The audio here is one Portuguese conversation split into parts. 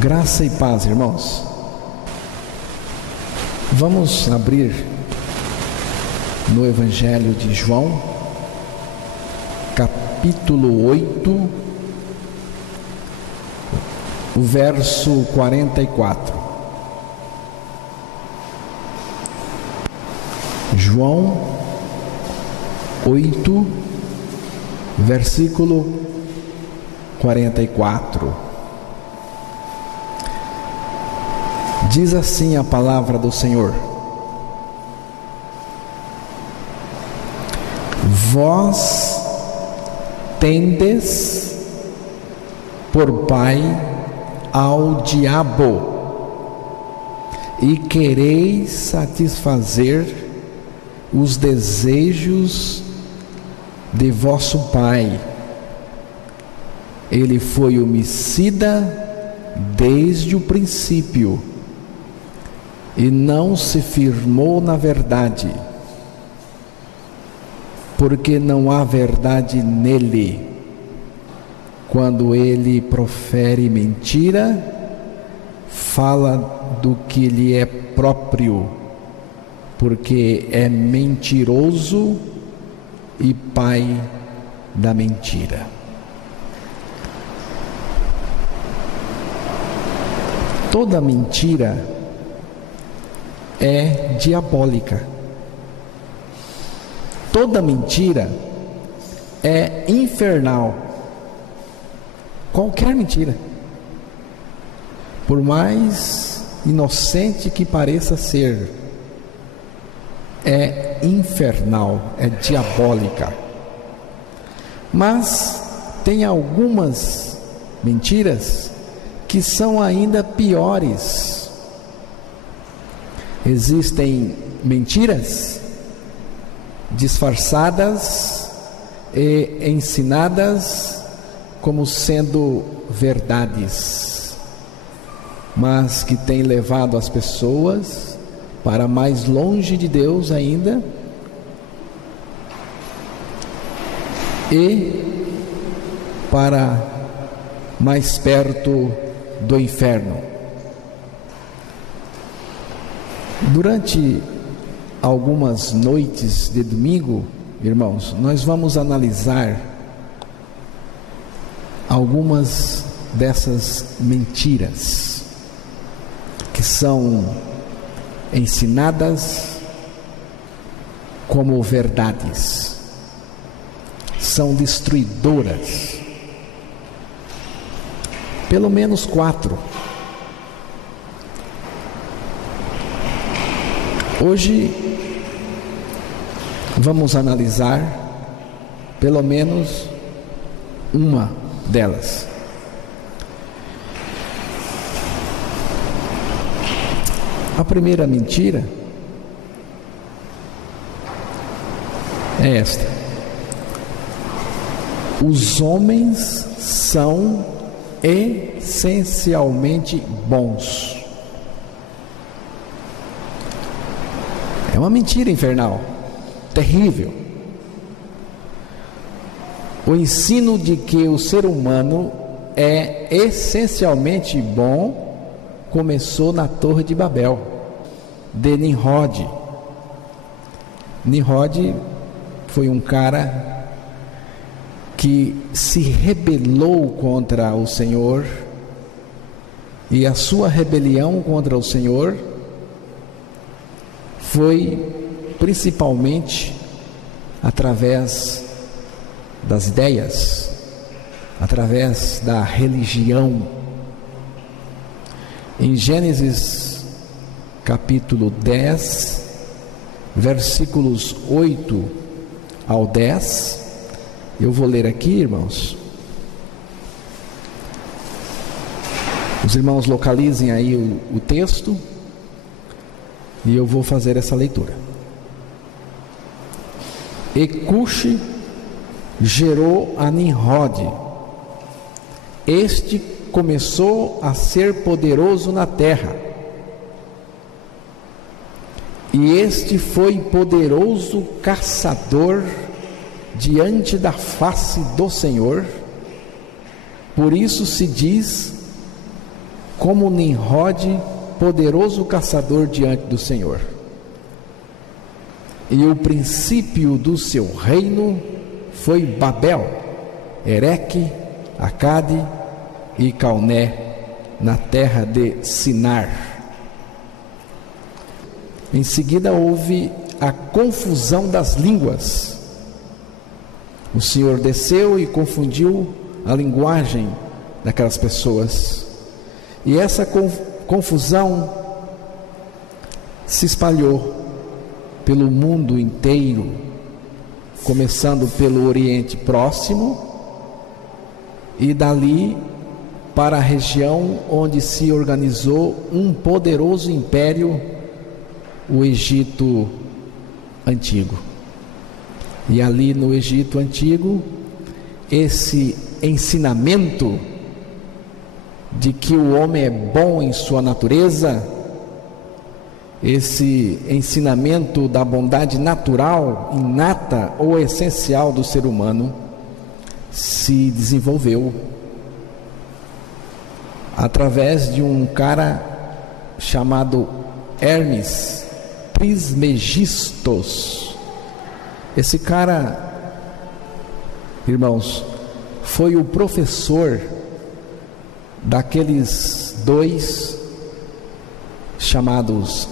Graça e paz, irmãos. Vamos abrir no Evangelho de João, capítulo 8, o verso 44. João 8, versículo 44. Diz assim a palavra do Senhor: Vós tendes por pai ao diabo e quereis satisfazer os desejos de vosso pai. Ele foi homicida desde o princípio e não se firmou na verdade, porque não há verdade nele. Quando ele profere mentira, fala do que lhe é próprio, porque é mentiroso e pai da mentira. Toda mentira é diabólica. Toda mentira é infernal. Qualquer mentira, por mais inocente que pareça ser, é infernal, é diabólica. Mas tem algumas mentiras que são ainda piores. Existem mentiras disfarçadas e ensinadas como sendo verdades, mas que têm levado as pessoas para mais longe de Deus ainda e para mais perto do inferno. Durante algumas noites de domingo, irmãos, nós vamos analisar algumas dessas mentiras que são ensinadas como verdades, são destruidoras. Pelo menos 4. Hoje vamos analisar pelo menos uma delas. A primeira mentira é esta: os homens são essencialmente bons. É uma mentira infernal, terrível. O ensino de que o ser humano é essencialmente bom começou na Torre de Babel, de Nimrod. Nimrod foi um cara que se rebelou contra o Senhor, e a sua rebelião contra o Senhor foi principalmente através das ideias, através da religião. Em Gênesis capítulo 10, versículos 8 ao 10, eu vou ler aqui, irmãos. Os irmãos localizem aí o texto e eu vou fazer essa leitura. E Cuxi gerou a Nimrod. Este começou a ser poderoso na terra, e este foi poderoso caçador diante da face do Senhor. Por isso se diz: como Nimrod, poderoso caçador diante do Senhor. E o princípio do seu reino foi Babel, Ereque, Acade e Calné, na terra de Sinar. Em seguida houve a confusão das línguas. O Senhor desceu e confundiu a linguagem daquelas pessoas. E essa confusão se espalhou pelo mundo inteiro, começando pelo Oriente Próximo e dali para a região onde se organizou um poderoso império, o Egito Antigo. E ali no Egito Antigo, esse ensinamento de que o homem é bom em sua natureza, esse ensinamento da bondade natural, inata ou essencial do ser humano, se desenvolveu através de um cara chamado Hermes Trismegistos. Esse cara, irmãos, foi o professor daqueles dois chamados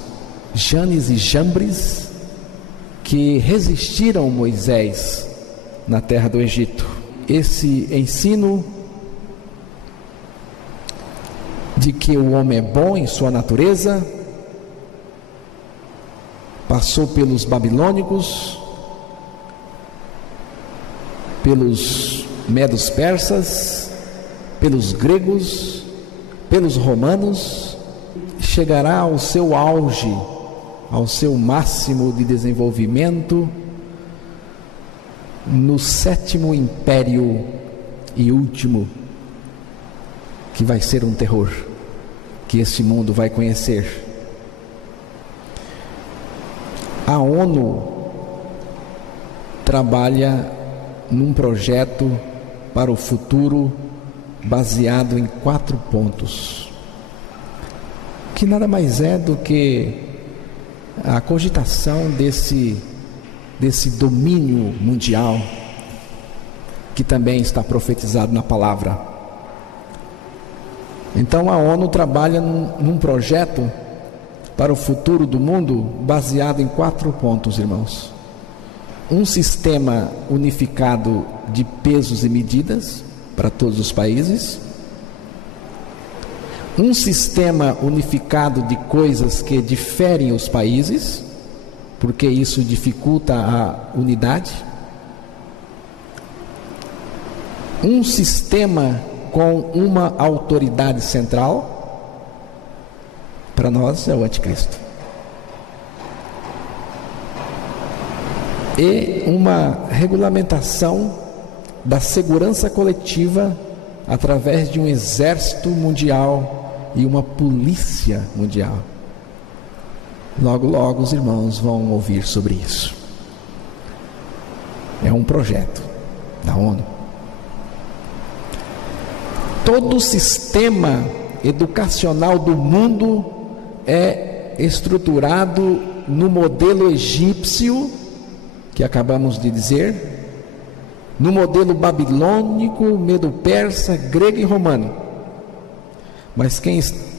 Janes e Jambres, que resistiram Moisés na terra do Egito. Esse ensino de que o homem é bom em sua natureza passou pelos babilônicos, pelos medos persas, pelos gregos, pelos romanos, chegará ao seu auge, ao seu máximo de desenvolvimento no 7º império e último, que vai ser um terror que esse mundo vai conhecer. A ONU trabalha num projeto para o futuro baseado em 4 pontos, que nada mais é do que a cogitação desse domínio mundial, que também está profetizado na palavra. Então a ONU trabalha num projeto para o futuro do mundo baseado em 4 pontos, irmãos. Um sistema unificado de pesos e medidas para todos os países. Um sistema unificado de coisas que diferem os países, porque isso dificulta a unidade. Um sistema com uma autoridade central. Para nós é o anticristo. E uma regulamentação da segurança coletiva através de um exército mundial e uma polícia mundial. Logo, logo os irmãos vão ouvir sobre isso. É um projeto da ONU. Todo o sistema educacional do mundo é estruturado no modelo egípcio, que acabamos de dizer, no modelo babilônico, medo-persa, grego e romano. Mas quem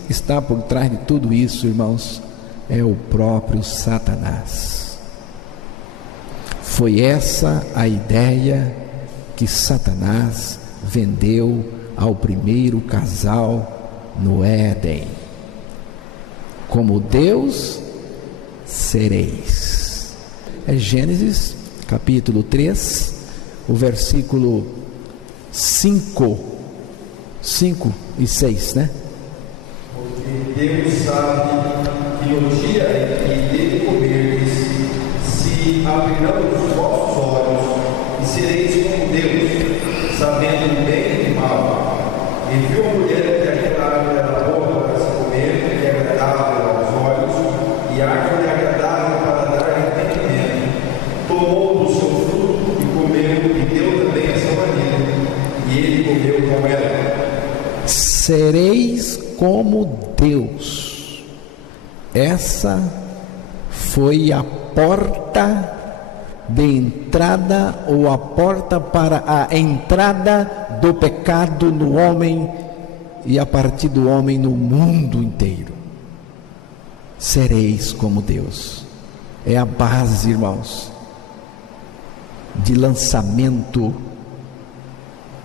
está por trás de tudo isso, irmãos, é o próprio Satanás. Foi essa a ideia que Satanás vendeu ao primeiro casal no Éden. Como Deus sereis. É Gênesis capítulo 3, o versículo 5 e 6, né? Porque Deus sabe que no dia em que dele comerdes, se abrirão os vossos olhos e sereis como Deus, sabendo o bem e o mal. E viu a mulher que aquela árvore era boa para se comer, e agradável aos olhos, e árvore agradável para dar entendimento. Tomou do seu fruto e comeu, e deu também a seu marido, e ele comeu com ela. Sereis como Deus. Essa foi a porta de entrada, ou a porta para a entrada do pecado no homem e a partir do homem no mundo inteiro. Sereis como Deus. É a base, irmãos, de lançamento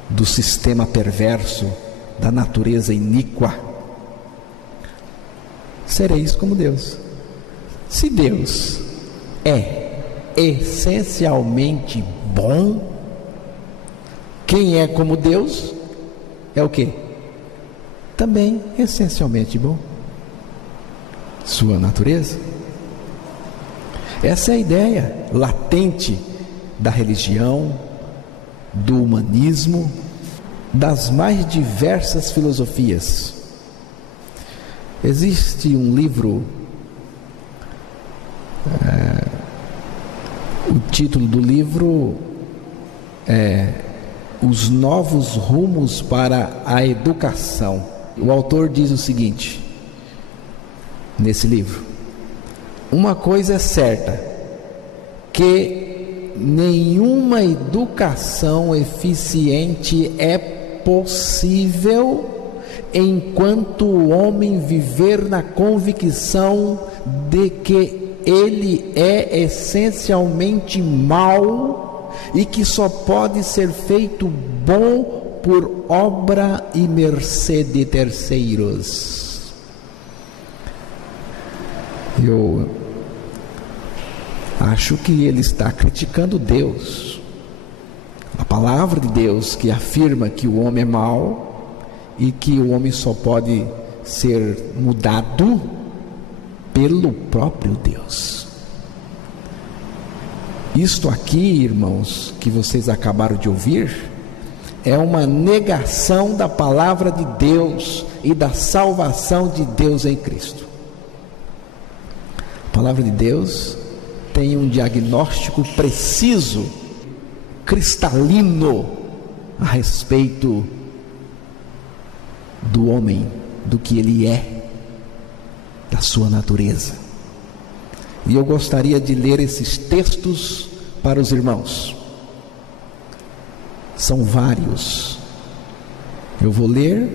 do sistema perverso, da natureza iníqua. Sereis como Deus. Se Deus é essencialmente bom, quem é como Deus é o quê? Também essencialmente bom. Sua natureza. Essa é a ideia latente da religião, do humanismo, das mais diversas filosofias. Existe um livro, o título do livro é Os Novos Rumos para a Educação. O autor diz o seguinte, nesse livro: uma coisa é certa, que nenhuma educação eficiente é possível enquanto o homem viver na convicção de que ele é essencialmente mau e que só pode ser feito bom por obra e mercê de terceiros. Eu acho que ele está criticando Deus, a palavra de Deus, que afirma que o homem é mau e que o homem só pode ser mudado pelo próprio Deus. Isto aqui, irmãos, que vocês acabaram de ouvir, é uma negação da palavra de Deus e da salvação de Deus em Cristo. A palavra de Deus tem um diagnóstico preciso, cristalino, a respeito do homem, do que ele é, da sua natureza. E eu gostaria de ler esses textos para os irmãos. São vários. Eu vou ler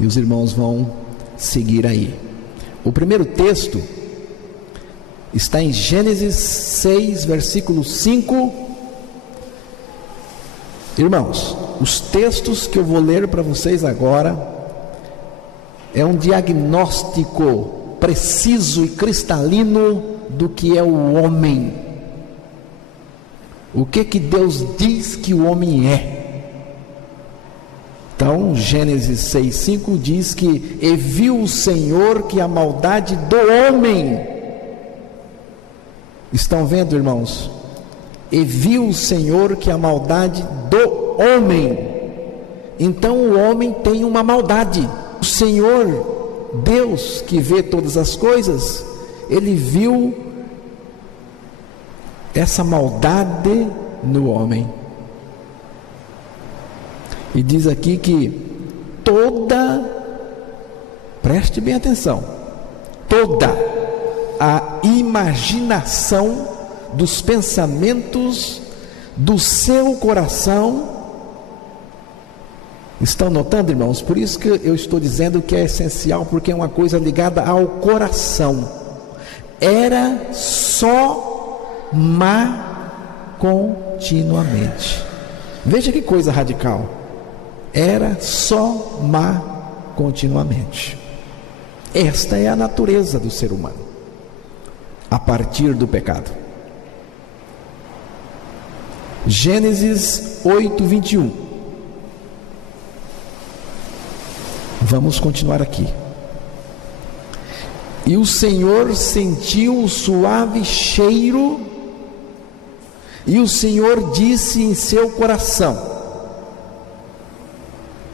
e os irmãos vão seguir aí. O primeiro texto está em Gênesis 6, versículo 5. Irmãos, os textos que eu vou ler para vocês agora é um diagnóstico preciso e cristalino do que é o homem. O que Deus diz que o homem é. Então, Gênesis 6:5 diz que: e viu o Senhor que a maldade do homem. Estão vendo, irmãos? E viu o Senhor que a maldade do homem. Então o homem tem uma maldade. O Senhor Deus, que vê todas as coisas, ele viu essa maldade no homem. E diz aqui que preste bem atenção, toda a imaginação dos pensamentos do seu coração. Estão notando, irmãos? Por isso que eu estou dizendo que é essencial, porque é uma coisa ligada ao coração. Era só má continuamente. Veja que coisa radical. Era só má continuamente. Esta é a natureza do ser humano a partir do pecado. Gênesis 8:21. Vamos continuar aqui. E o Senhor sentiu o suave cheiro, e o Senhor disse em seu coração: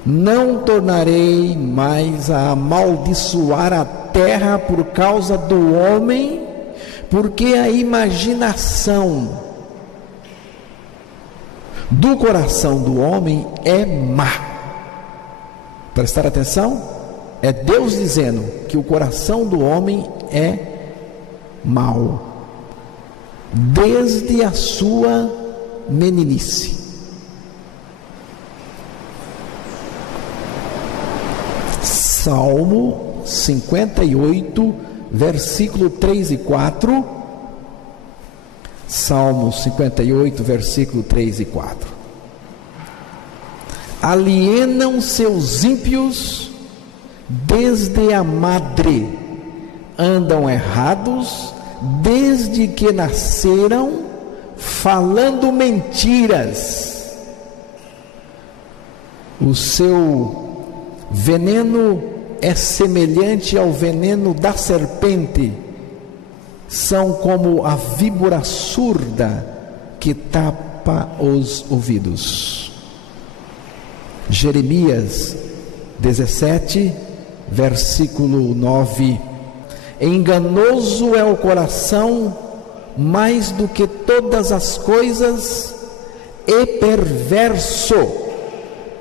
não tornarei mais a amaldiçoar a terra por causa do homem, porque a imaginação do coração do homem é má. Prestar atenção? É Deus dizendo que o coração do homem é mau, desde a sua meninice. Salmo 58, versículo 3 e 4. Salmo 58, versículo 3 e 4. Alienam seus ímpios desde a madre, andam errados desde que nasceram, falando mentiras. O seu veneno é semelhante ao veneno da serpente, são como a víbora surda que tapa os ouvidos. Jeremias 17, versículo 9. Enganoso é o coração mais do que todas as coisas, e perverso,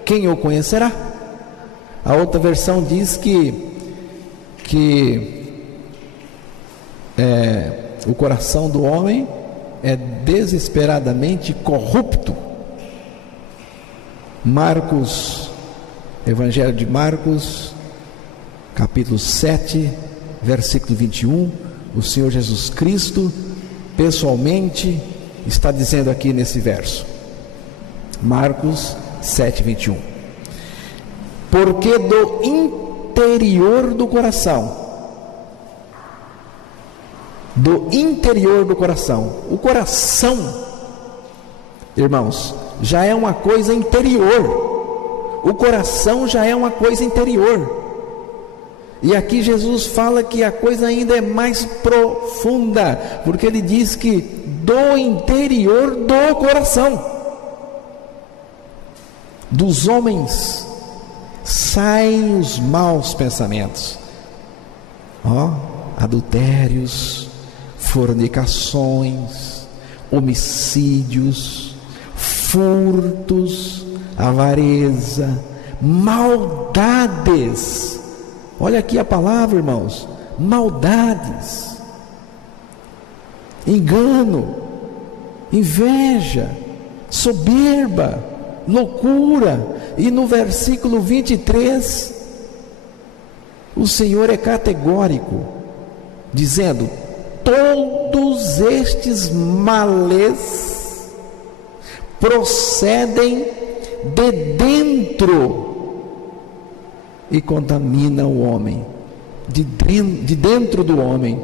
quem o conhecerá? A outra versão diz que o coração do homem é desesperadamente corrupto. Marcos, Evangelho de Marcos, capítulo 7, versículo 21, o Senhor Jesus Cristo pessoalmente está dizendo aqui nesse verso, Marcos 7, 21, porque do interior do coração, o coração, irmãos, já é uma coisa interior, o coração já é uma coisa interior. E aqui Jesus fala que a coisa ainda é mais profunda, porque ele diz que do interior do coração dos homens saem os maus pensamentos, adultérios, fornicações, homicídios, furtos, avareza, maldades. Olha aqui a palavra, irmãos, maldades, engano, inveja, soberba, loucura. E no versículo 23, o Senhor é categórico, dizendo: todos estes males procedem de dentro e contamina o homem, de dentro do homem.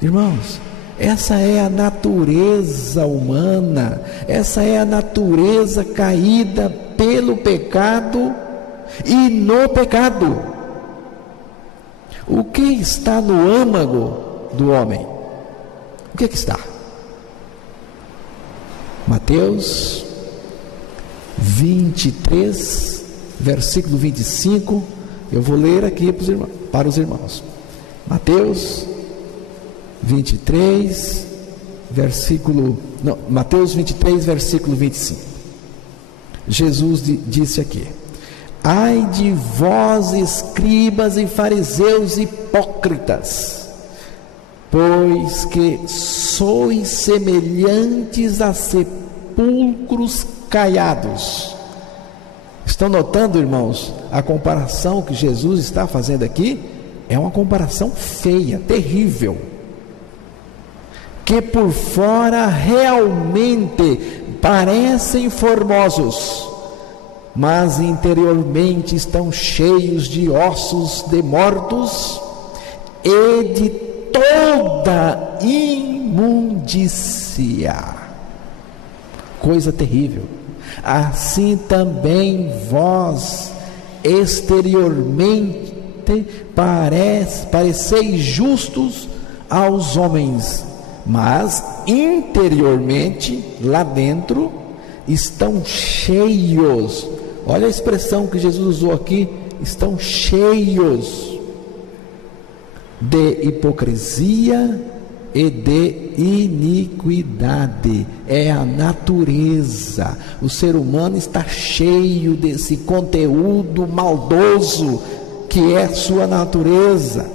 Irmãos, essa é a natureza humana, essa é a natureza caída pelo pecado e no pecado. O que está no âmago do homem? O que está? Mateus 23, versículo 25, eu vou ler aqui para os irmãos. Mateus 23, Mateus 23, versículo 25. Jesus disse aqui: ai de vós, escribas e fariseus hipócritas, pois que sois semelhantes a sepulcros caiados. Estão notando, irmãos, a comparação que Jesus está fazendo aqui? É uma comparação feia, terrível, que por fora realmente parecem formosos, mas interiormente estão cheios de ossos de mortos e de toda imundícia. Coisa terrível. Assim também vós exteriormente pareceis justos aos homens, mas interiormente, lá dentro, estão cheios. Olha a expressão que Jesus usou aqui: estão cheios de hipocrisia e de iniquidade. É a natureza. O ser humano está cheio desse conteúdo maldoso que é sua natureza.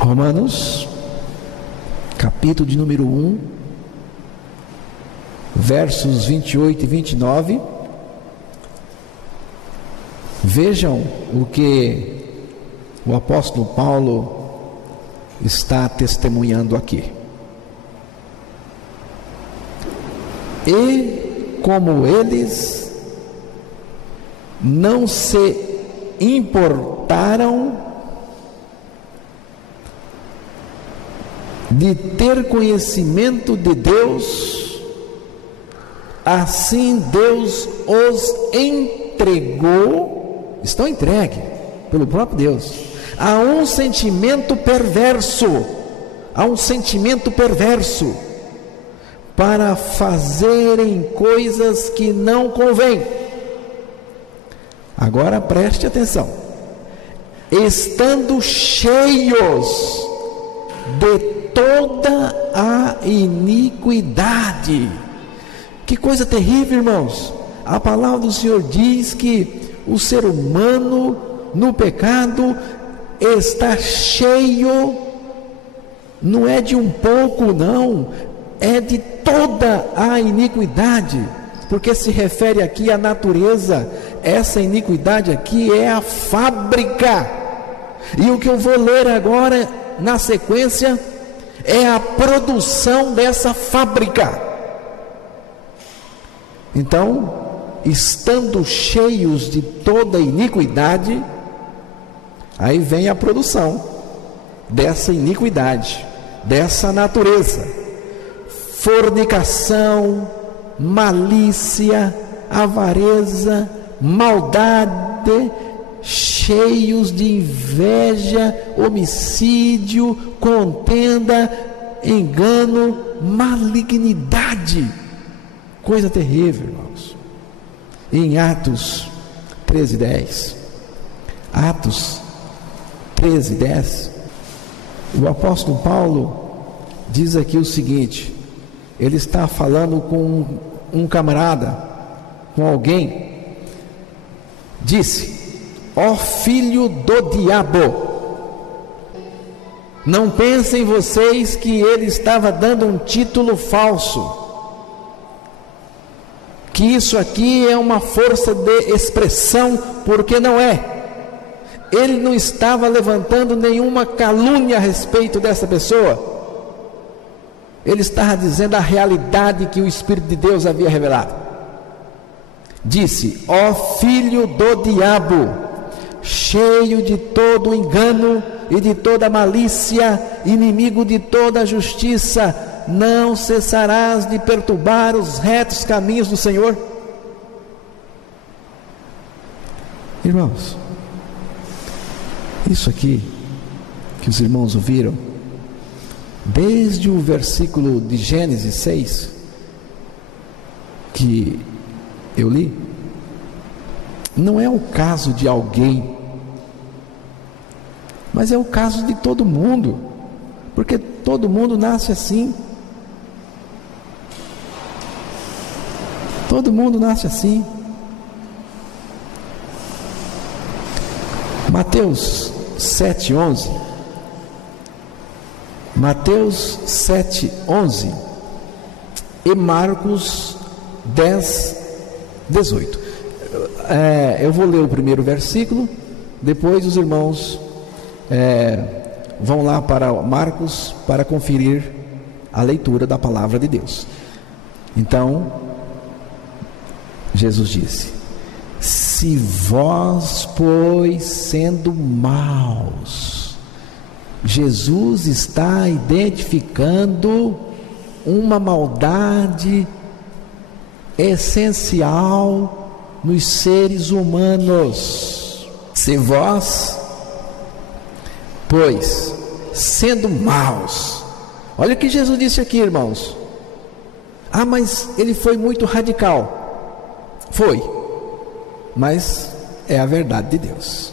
Romanos, capítulo de número 1, versos 28 e 29. Vejam o que o apóstolo Paulo está testemunhando aqui. E como eles não se importaram de ter conhecimento de Deus, assim Deus os entregou, estão entregues pelo próprio Deus, a um sentimento perverso, para fazerem coisas que não convêm. Agora preste atenção. Estando cheios de toda a iniquidade. Que coisa terrível, irmãos. A palavra do Senhor diz que o ser humano no pecado está cheio, não é de um pouco, não, é de toda a iniquidade, porque se refere aqui à natureza. Essa iniquidade aqui é a fábrica, e o que eu vou ler agora na sequência é a produção dessa fábrica. Então, estando cheios de toda iniquidade, aí vem a produção dessa iniquidade, dessa natureza: fornicação, malícia, avareza, maldade, cheios de inveja, homicídio, contenda, engano, malignidade. Coisa terrível, irmãos. Em Atos 13:10, Atos 13:10, o apóstolo Paulo diz aqui o seguinte. Ele está falando com um camarada, com alguém. Disse: ó filho do diabo, não pensem vocês que ele estava dando um título falso, que isso aqui é uma força de expressão, porque não é. Ele não estava levantando nenhuma calúnia a respeito dessa pessoa. Ele estava dizendo a realidade que o Espírito de Deus havia revelado. Disse: ó filho do diabo, cheio de todo engano e de toda malícia, inimigo de toda justiça, não cessarás de perturbar os retos caminhos do Senhor. Irmãos, isso aqui que os irmãos ouviram, desde o versículo de Gênesis 6, que eu li, não é o caso de alguém, mas é o caso de todo mundo, porque todo mundo nasce assim. Todo mundo nasce assim. Mateus 7:11. Mateus 7:11 e Marcos 10:18. Eu vou ler o primeiro versículo, depois os irmãos vão lá para Marcos para conferir a leitura da palavra de Deus. Então, Jesus disse: se vós, pois, sendo maus, Jesus está identificando uma maldade essencial nos seres humanos. Se vós, pois, sendo maus, olha o que Jesus disse aqui, irmãos. Mas ele foi muito radical. Foi, mas é a verdade de Deus.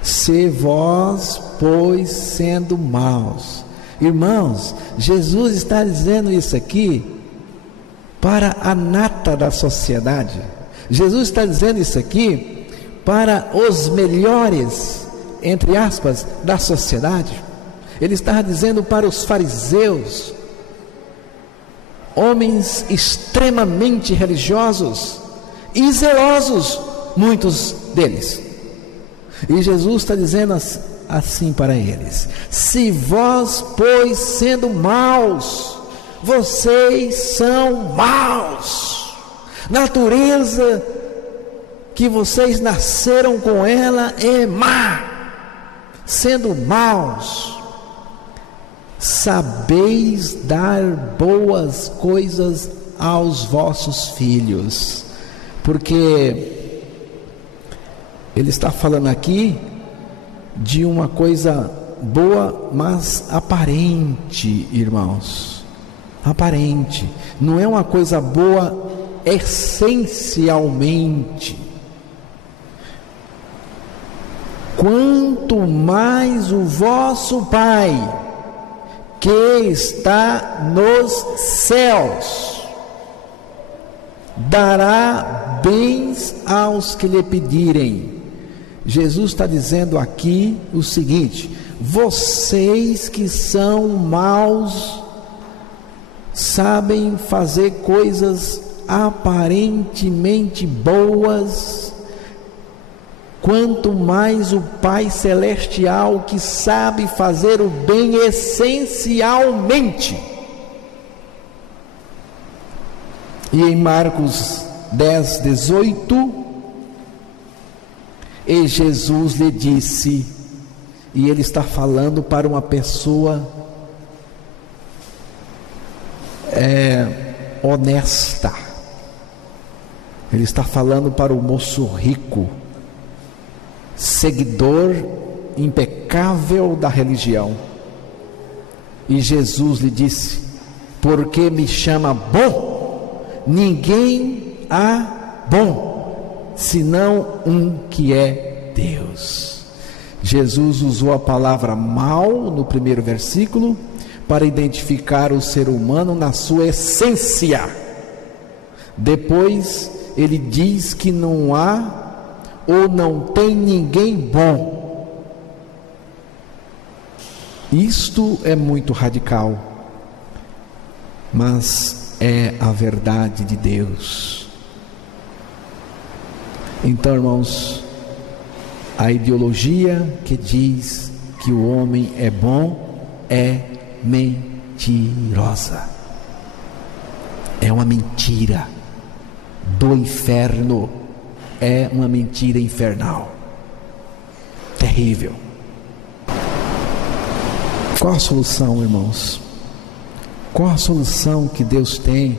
Se vós, pois, sendo maus. Irmãos, Jesus está dizendo isso aqui para a nata da sociedade, Jesus está dizendo isso aqui para os melhores, entre aspas, da sociedade. Ele estava dizendo para os fariseus, homens extremamente religiosos e zelosos, muitos deles. E Jesus está dizendo assim para eles: se vós, pois, sendo maus, vocês são maus, natureza que vocês nasceram com ela é má, sendo maus, sabeis dar boas coisas aos vossos filhos. Porque ele está falando aqui de uma coisa boa, mas aparente, irmãos. Aparente, não é uma coisa boa essencialmente. Quanto mais o vosso Pai, que está nos céus, dará bens aos que lhe pedirem. Jesus está dizendo aqui o seguinte: vocês que são maus, sabem fazer coisas aparentemente boas, quanto mais o Pai Celestial, que sabe fazer o bem essencialmente. E em Marcos 10, 18, e Jesus lhe disse, e ele está falando para uma pessoa honesta, ele está falando para o moço rico, seguidor impecável da religião. E Jesus lhe disse: porque me chama bom? Ninguém há bom, senão um que é Deus. Jesus usou a palavra mal no primeiro versículo para identificar o ser humano na sua essência. Depois ele diz que não há ou não tem ninguém bom. Isto é muito radical, mas é a verdade de Deus. Então, irmãos, a ideologia que diz que o homem é bom é mentirosa. É uma mentira do inferno. É uma mentira infernal, terrível. Qual a solução, irmãos? Qual a solução que Deus tem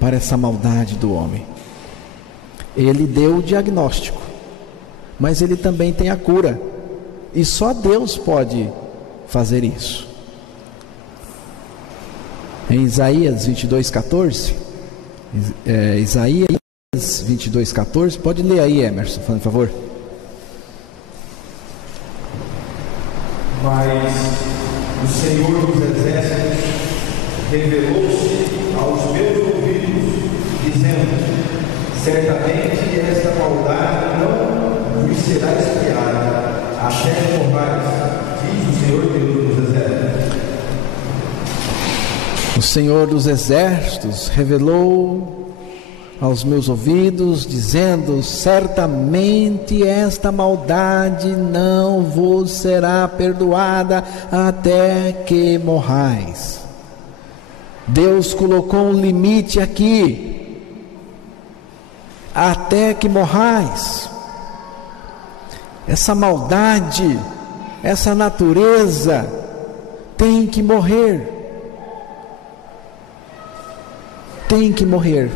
para essa maldade do homem? Ele deu o diagnóstico, mas ele também tem a cura, e só Deus pode fazer isso. Em Isaías 22:14, Isaías 22:14, pode ler aí, Emerson, por favor. Mas o Senhor dos Exércitos revelou-se aos meus ouvidos, dizendo: certamente esta maldade não vos será expiada, até que morrais, diz o Senhor Deus dos Exércitos. O Senhor dos Exércitos revelou aos meus ouvidos, dizendo: certamente esta maldade não vos será perdoada até que morrais. Deus colocou um limite aqui: até que morrais. Essa maldade, essa natureza tem que morrer. Tem que morrer.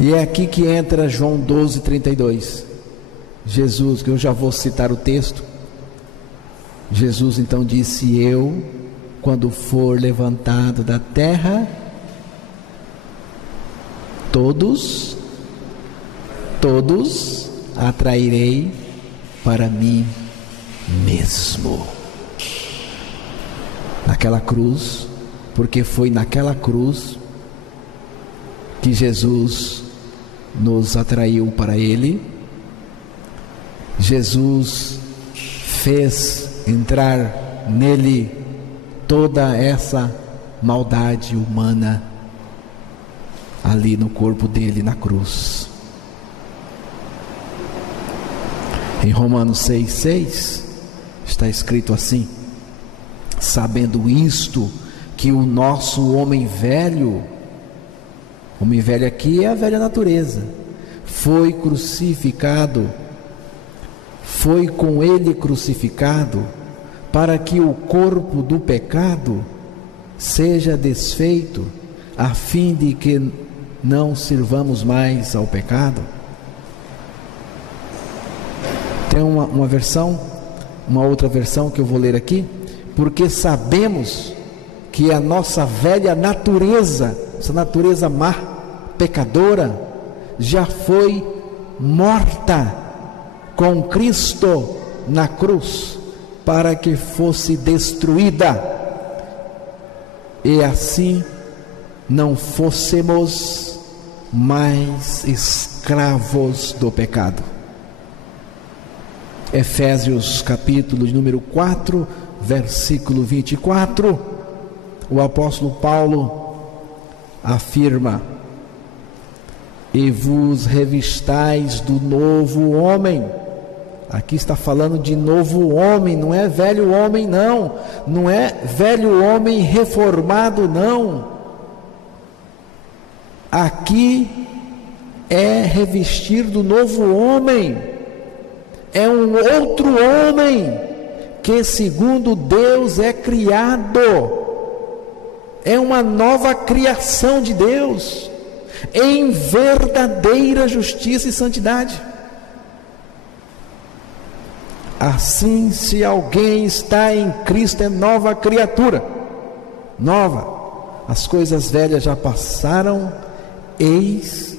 E é aqui que entra João 12:32. Jesus, que eu já vou citar o texto. Jesus então disse: eu, quando for levantado da terra, todos atrairei para mim mesmo. Naquela cruz, porque foi naquela cruz que Jesus nos atraiu para Ele. Jesus fez entrar nele toda essa maldade humana ali no corpo dele na cruz. Em Romanos 6,6 está escrito assim: sabendo isto, que o nosso homem velho aqui é a velha natureza, foi crucificado, foi com ele crucificado, para que o corpo do pecado seja desfeito, a fim de que não sirvamos mais ao pecado. Tem uma outra versão que eu vou ler aqui: porque sabemos que a nossa velha natureza, essa natureza má, pecadora, já foi morta com Cristo na cruz, para que fosse destruída, e assim não fôssemos mais escravos do pecado. Efésios capítulo de número 4, versículo 24, o apóstolo Paulo afirma: e vos revistais do novo homem. Aqui está falando de novo homem, não é velho homem não, não é velho homem reformado não. Aqui é revestir do novo homem, é um outro homem que segundo Deus é criado, é uma nova criação de Deus, em verdadeira justiça e santidade. Assim, se alguém está em Cristo, é nova criatura, nova. As coisas velhas já passaram, eis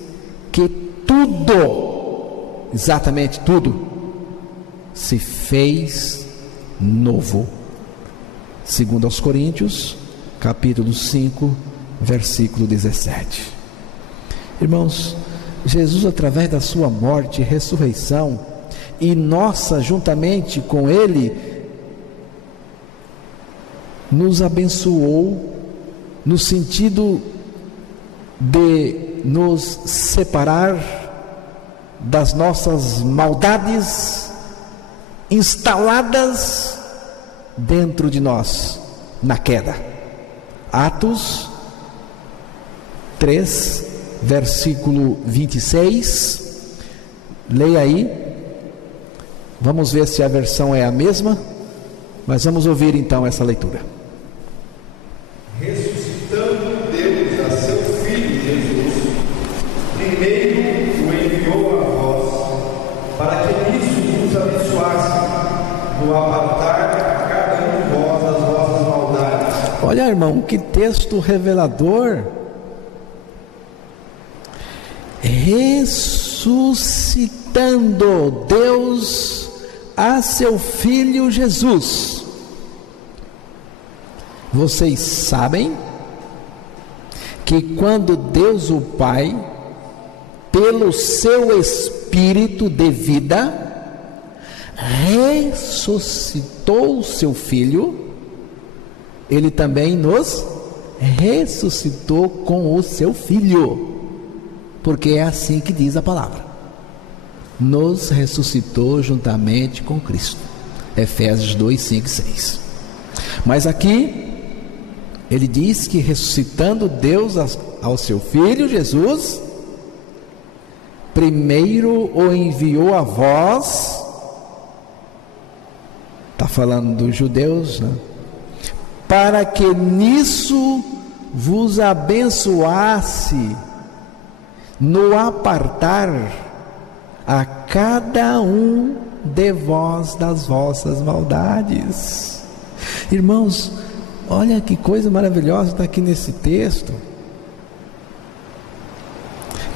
que tudo, exatamente tudo, se fez novo. Segundo aos Coríntios, capítulo 5, versículo 17. Irmãos, Jesus, através da sua morte e ressurreição, e nossa juntamente com Ele, nos abençoou no sentido de nos separar das nossas maldades instaladas dentro de nós na queda. Atos 3, versículo 26, leia aí. Vamos ver se a versão é a mesma, mas vamos ouvir então essa leitura. Ressuscitando Deus a seu Filho Jesus, primeiro o enviou a vós, para que nisso vos abençoasse, no apartar a cada um de vós das vossas maldades. Olha, irmão, que texto revelador. Ressuscitando Deus a seu Filho Jesus. Vocês sabem que quando Deus o Pai, pelo seu Espírito de vida, ressuscitou o seu Filho, Ele também nos ressuscitou com o seu Filho, porque é assim que diz a palavra. Nos ressuscitou juntamente com Cristo. Efésios 2, 5 e 6. Mas aqui ele diz que ressuscitando Deus ao seu Filho Jesus, primeiro o enviou a vós, está falando dos judeus, né? Para que nisso vos abençoasse, no apartar a cada um de vós das vossas maldades. Irmãos, olha que coisa maravilhosa está aqui nesse texto.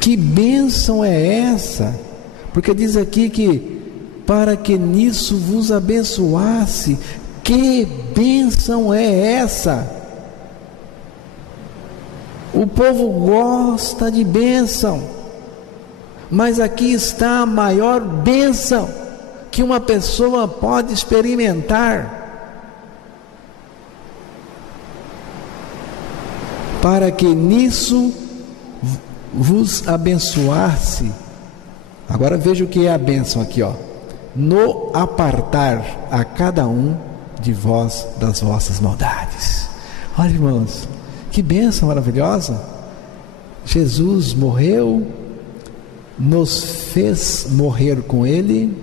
Que bênção é essa? Porque diz aqui que para que nisso vos abençoasse. Que bênção é essa? O povo gosta de bênção. Mas aqui está a maior bênção que uma pessoa pode experimentar, para que nisso vos abençoasse. Agora veja o que é a bênção aqui, ó. No apartar a cada um de vós das vossas maldades. Olha, irmãos, que bênção maravilhosa. Jesus morreu, nos fez morrer com Ele,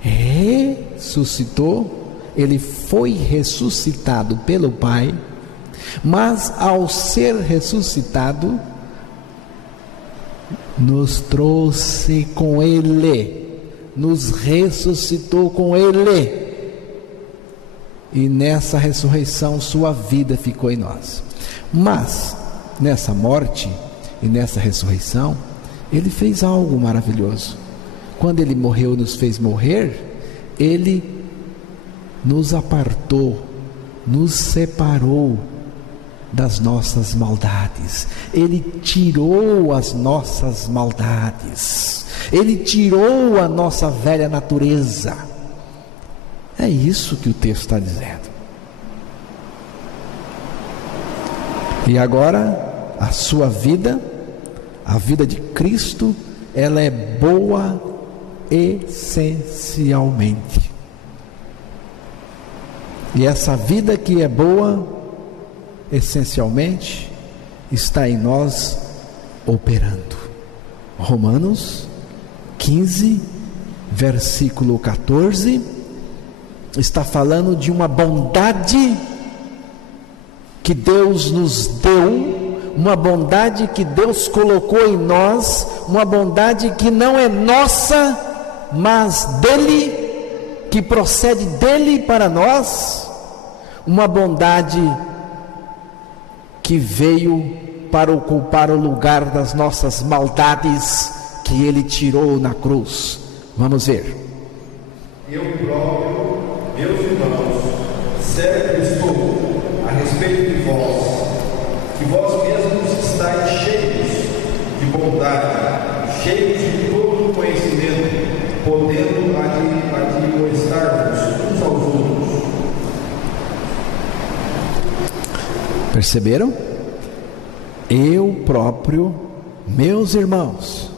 ressuscitou, Ele foi ressuscitado pelo Pai, mas ao ser ressuscitado, nos trouxe com Ele, nos ressuscitou com Ele, e nessa ressurreição sua vida ficou em nós. Mas nessa morte e nessa ressurreição, Ele fez algo maravilhoso. Quando Ele morreu, nos fez morrer, Ele nos apartou, nos separou das nossas maldades. Ele tirou as nossas maldades, Ele tirou a nossa velha natureza. É isso que o texto está dizendo. E agora, a sua vida, a vida de Cristo, ela é boa essencialmente. E essa vida que é boa essencialmente está em nós operando. Romanos 15, versículo 14, está falando de uma bondade que Deus nos deu, uma bondade que Deus colocou em nós, uma bondade que não é nossa, mas dele, que procede dele para nós, uma bondade que veio para ocupar o lugar das nossas maldades, que Ele tirou na cruz. Vamos ver. Eu próprio, meus irmãos, certo estou a respeito de vós, que vós mesmos estáis cheios de bondade, cheios de todo conhecimento, podendo admoestar-vos uns aos outros. Perceberam? Eu próprio, meus irmãos,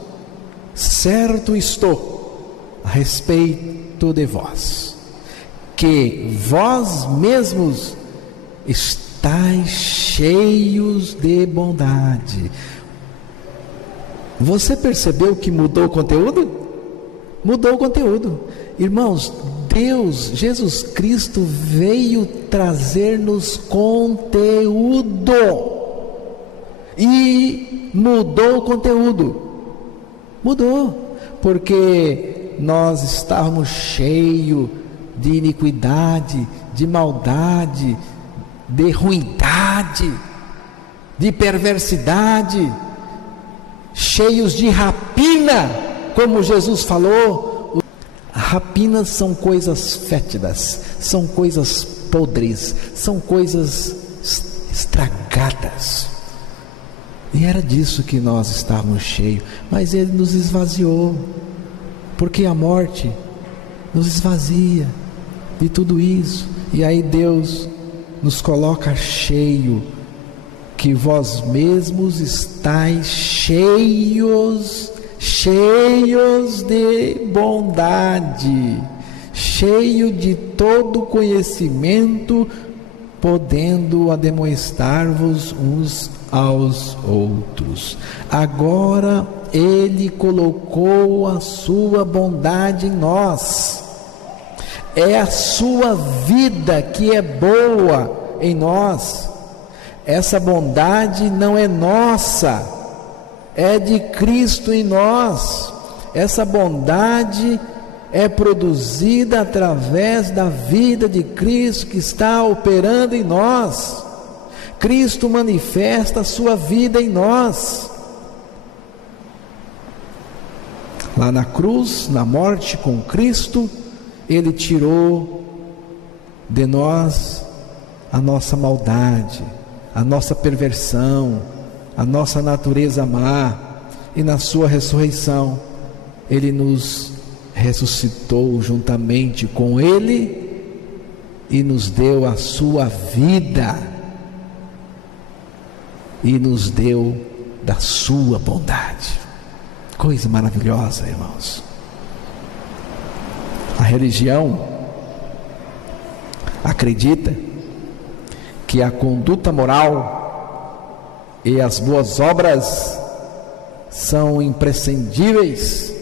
certo estou a respeito de vós, que vós mesmos estáis cheios de bondade. Você percebeu que mudou o conteúdo? Mudou o conteúdo. Irmãos, Deus, Jesus Cristo veio trazer-nos conteúdo e mudou o conteúdo. Mudou, porque nós estávamos cheios de iniquidade, de maldade, de ruindade, de perversidade, cheios de rapina, como Jesus falou. Rapinas são coisas fétidas, são coisas podres, são coisas estragadas. E era disso que nós estávamos cheios. Mas Ele nos esvaziou, porque a morte nos esvazia de tudo isso. E aí Deus nos coloca cheio, que vós mesmos estáis cheios de bondade, cheio de todo conhecimento, podendo ademoestar-vos uns aos outros. Agora Ele colocou a sua bondade em nós. É a sua vida que é boa em nós. Essa bondade não é nossa, é de Cristo em nós. Essa bondade é produzida através da vida de Cristo que está operando em nós. Cristo manifesta a sua vida em nós. Lá na cruz, na morte com Cristo, Ele tirou de nós a nossa maldade, a nossa perversão, a nossa natureza má. e na sua ressurreição Ele nos ressuscitou juntamente com Ele e nos deu a sua vida e nos deu da sua bondade. Coisa maravilhosa, irmãos. A religião acredita que a conduta moral e as boas obras são imprescindíveis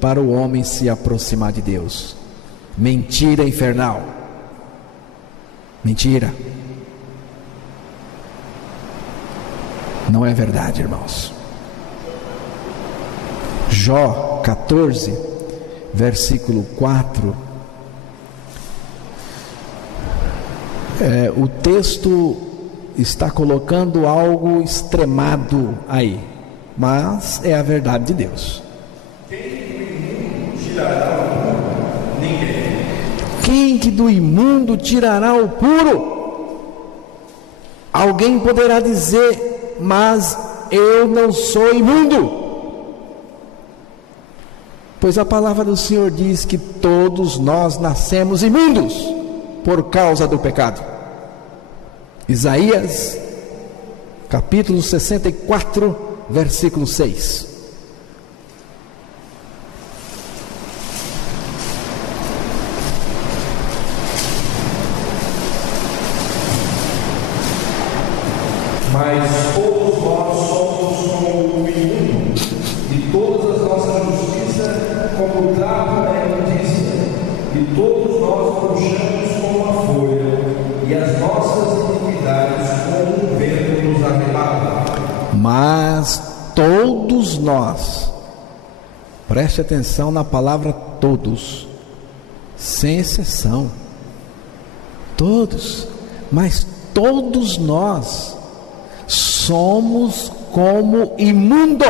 para o homem se aproximar de Deus. Mentira infernal. Mentira. Não é verdade, irmãos. Jó 14, versículo 4. O texto está colocando algo extremado aí, mas é a verdade de Deus. Quem que do imundo tirará o puro? Alguém poderá dizer, mas eu não sou imundo. Pois a palavra do Senhor diz que todos nós nascemos imundos por causa do pecado. Isaías, capítulo 64, versículo 6. Mas todos nós somos como o imundo, e todas as nossas justiças como o trapo da imundícia, e todos nós murchamos como a folha, e as nossas iniquidades como um vento nos arrebata. Mas todos nós, preste atenção na palavra todos, sem exceção, todos, mas todos nós somos como imundo,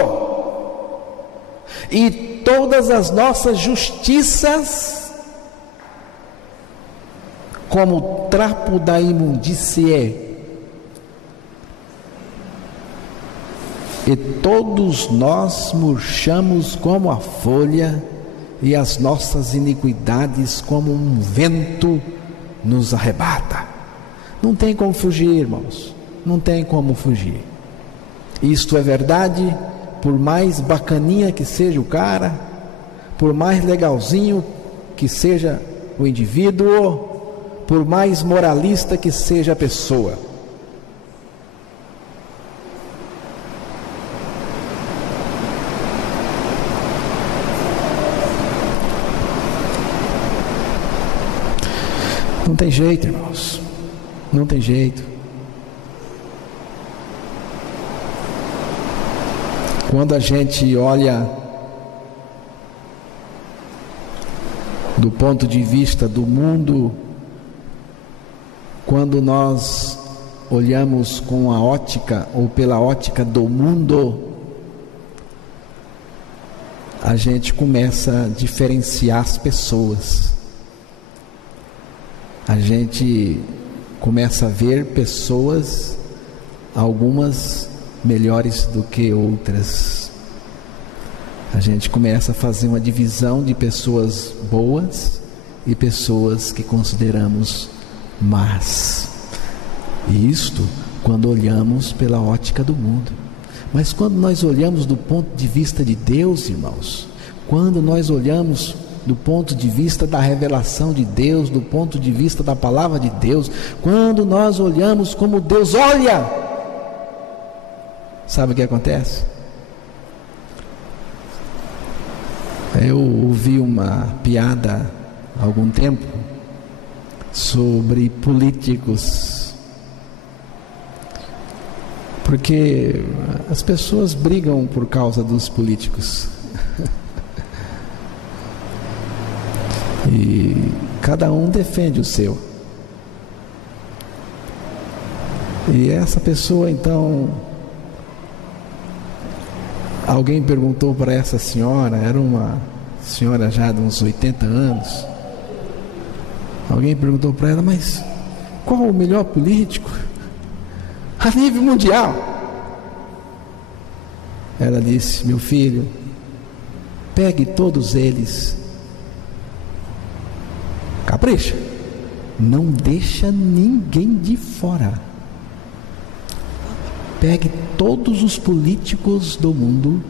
e todas as nossas justiças como o trapo da imundície, e todos nós murchamos como a folha, e as nossas iniquidades como um vento nos arrebata. Não tem como fugir, irmãos. Não tem como fugir. Isto é verdade, por mais bacaninha que seja o cara, por mais legalzinho que seja o indivíduo, por mais moralista que seja a pessoa. Não tem jeito, irmãos. Não tem jeito. Quando a gente olha do ponto de vista do mundo, quando nós olhamos com a ótica ou pela ótica do mundo, a gente começa a diferenciar as pessoas. A gente começa a ver pessoas, algumas melhores do que outras. A gente começa a fazer uma divisão de pessoas boas e pessoas que consideramos más. E isto quando olhamos pela ótica do mundo. Mas quando nós olhamos do ponto de vista de Deus, irmãos, quando nós olhamos do ponto de vista da revelação de Deus, do ponto de vista da palavra de Deus, quando nós olhamos como Deus olha, sabe o que acontece? Eu ouvi uma piada há algum tempo sobre políticos, porque as pessoas brigam por causa dos políticos. E cada um defende o seu. E essa pessoa, então, alguém perguntou para essa senhora, era uma senhora já de uns 80 anos. Alguém perguntou para ela, mas qual o melhor político a nível mundial? Ela disse: meu filho, pegue todos eles, capricha, não deixa ninguém de fora. Pegue todos os políticos do mundo,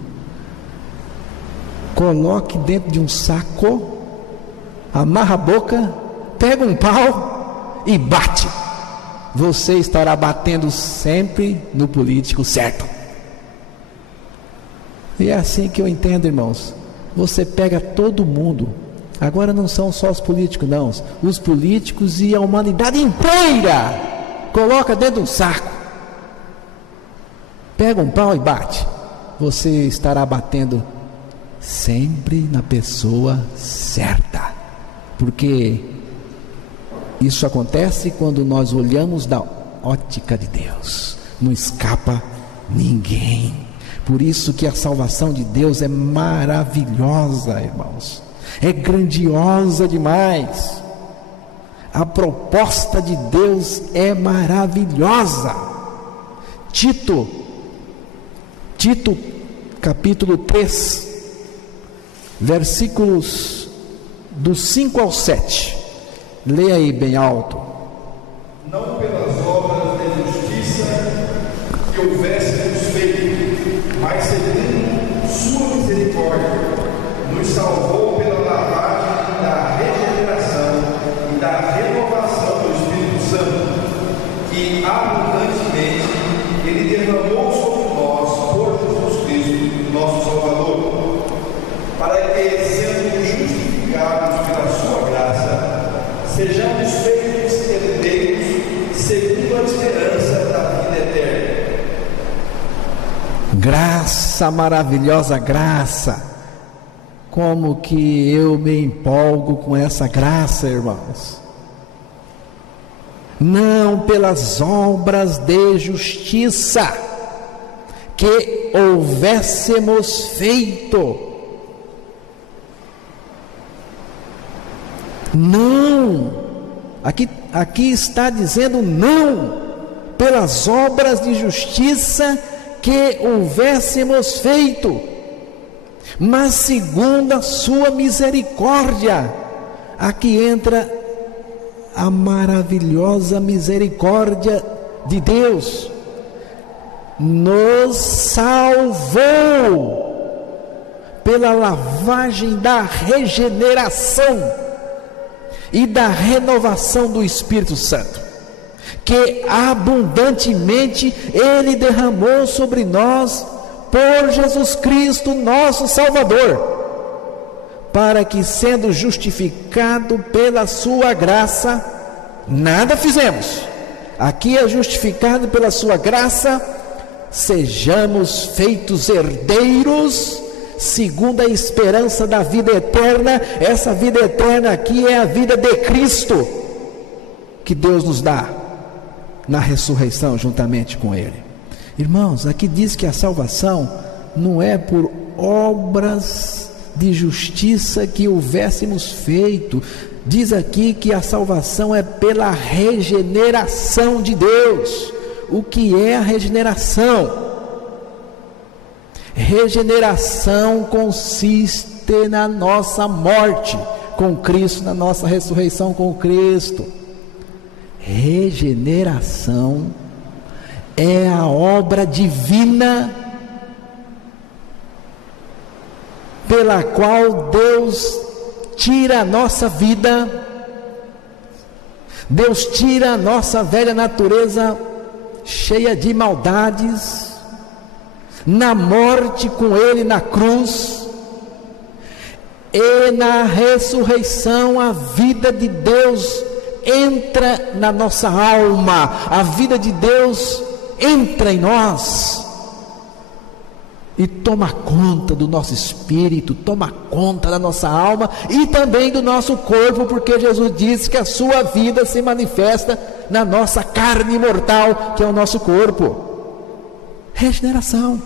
coloque dentro de um saco, amarra a boca, pega um pau e bate. Você estará batendo sempre no político certo. E é assim que eu entendo, irmãos. Você pega todo mundo. Agora não são só os políticos, não. Os políticos e a humanidade inteira. Coloca dentro de um saco. Pega um pau e bate. Você estará batendo sempre na pessoa certa. Porque isso acontece quando nós olhamos da ótica de Deus. Não escapa ninguém. Por isso que a salvação de Deus é maravilhosa, irmãos. É grandiosa demais. A proposta de Deus é maravilhosa. Tito capítulo 3, versículos do 5 ao 7. Leia aí bem alto. Não pelas obras de justiça que houvéssemos feito, mas segundo sua misericórdia, nos salvou pela lavagem da regeneração e da renovação do Espírito Santo, que abundantemente Ele derramou sobre nós por Jesus Cristo, nosso Salvador, para que, sendo justificados pela sua graça, sejamos feitos herdeiros segundo a esperança da vida eterna. Graça, maravilhosa graça. Como que eu me empolgo com essa graça, irmãos. Não pelas obras de justiça que houvéssemos feito. Não. Aqui está dizendo não pelas obras de justiça que houvéssemos feito, mas segundo a sua misericórdia. Aqui entra a maravilhosa misericórdia de Deus. Nos salvou pela lavagem da regeneração e da renovação do Espírito Santo, que abundantemente Ele derramou sobre nós por Jesus Cristo, nosso Salvador, para que, sendo justificado pela sua graça, nada fizemos. Aqui é justificado pela sua graça, sejamos feitos herdeiros segundo a esperança da vida eterna. Essa vida eterna aqui é a vida de Cristo, que Deus nos dá na ressurreição juntamente com Ele. Irmãos, aqui diz que a salvação não é por obras de justiça que houvéssemos feito. Diz aqui que a salvação é pela regeneração de Deus. O que é a regeneração? Regeneração consiste na nossa morte com Cristo, na nossa ressurreição com Cristo. Regeneração é a obra divina pela qual Deus tira a nossa vida. Deus tira a nossa velha natureza cheia de maldades, na morte com Ele na cruz, e na ressurreição a vida de Deus entra na nossa alma, a vida de Deus entra em nós e toma conta do nosso espírito, toma conta da nossa alma e também do nosso corpo, porque Jesus disse que a sua vida se manifesta na nossa carne mortal, que é o nosso corpo. Regeneração.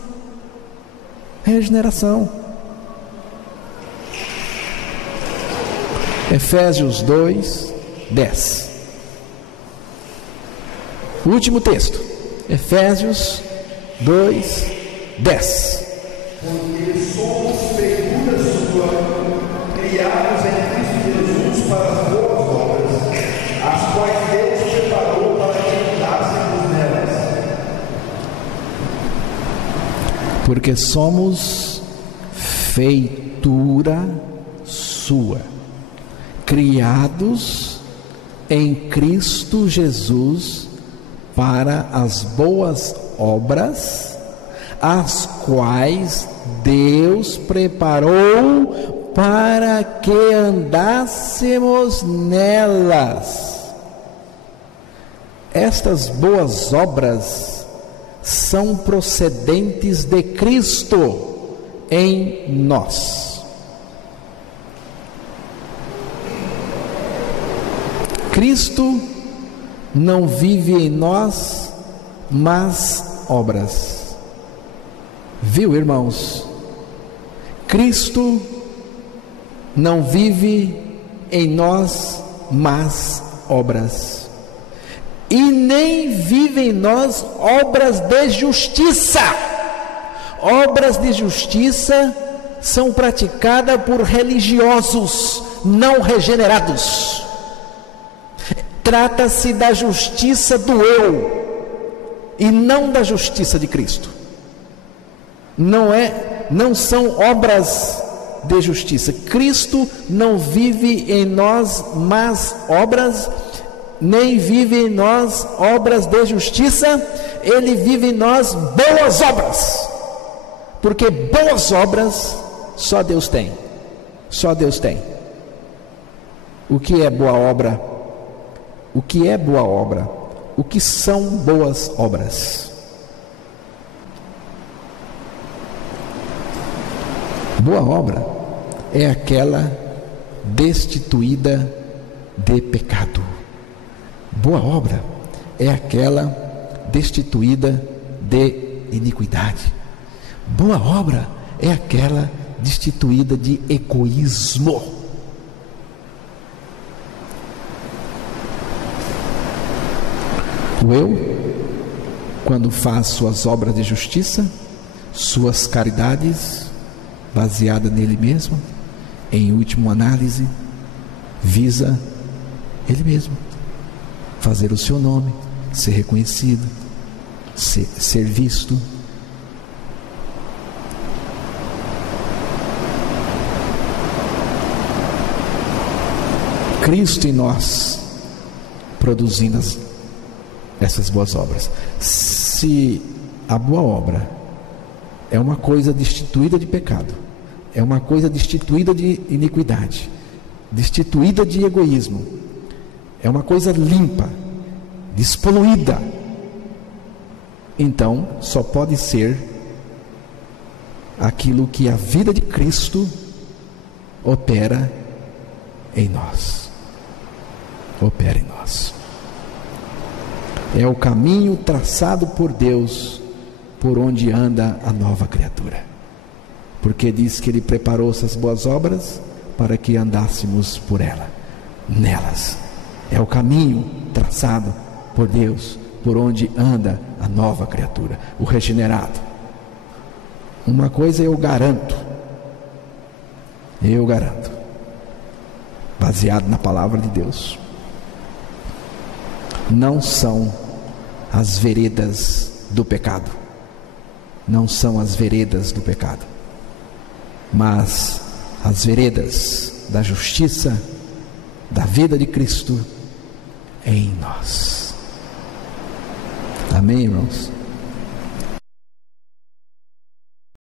Efésios 2, 10. Último texto, Efésios 2, 10. porque somos feitura sua, criados em Cristo Jesus para as boas obras, as quais Deus preparou para que andássemos nelas. Porque somos feitura sua, criados em Cristo Jesus para as boas obras, as quais Deus preparou para que andássemos nelas. Estas boas obras são procedentes de Cristo em nós. Cristo não vive em nós más obras. Viu, irmãos? Cristo não vive em nós más obras, e nem vive em nós obras de justiça. Obras de justiça são praticadas por religiosos não regenerados. Trata-se da justiça do eu e não da justiça de Cristo. Não são obras de justiça. Cristo não vive em nós más obras, nem vive em nós obras de justiça. Ele vive em nós boas obras, porque boas obras só Deus tem. Só Deus tem. O que é boa obra? O que é boa obra? O que são boas obras? Boa obra é aquela destituída de pecado. Boa obra é aquela destituída de iniquidade. Boa obra é aquela destituída de egoísmo. O eu, quando faz suas obras de justiça, suas caridades, baseada nele mesmo, em última análise, visa ele mesmo, fazer o seu nome, ser reconhecido, ser visto. Cristo em nós, produzindo essas boas obras. Se a boa obra é uma coisa destituída de pecado, é uma coisa destituída de iniquidade, destituída de egoísmo, é uma coisa limpa, despoluída, então só pode ser aquilo que a vida de Cristo opera em nós. Opera em nós. É o caminho traçado por Deus, por onde anda a nova criatura, porque diz que Ele preparou essas boas obras para que andássemos por nelas. É o caminho traçado por Deus, por onde anda a nova criatura, o regenerado. Uma coisa eu garanto, baseado na palavra de Deus: não são as veredas do pecado, não são as veredas do pecado, mas as veredas da justiça, da vida de Cristo em nós. Amém, irmãos?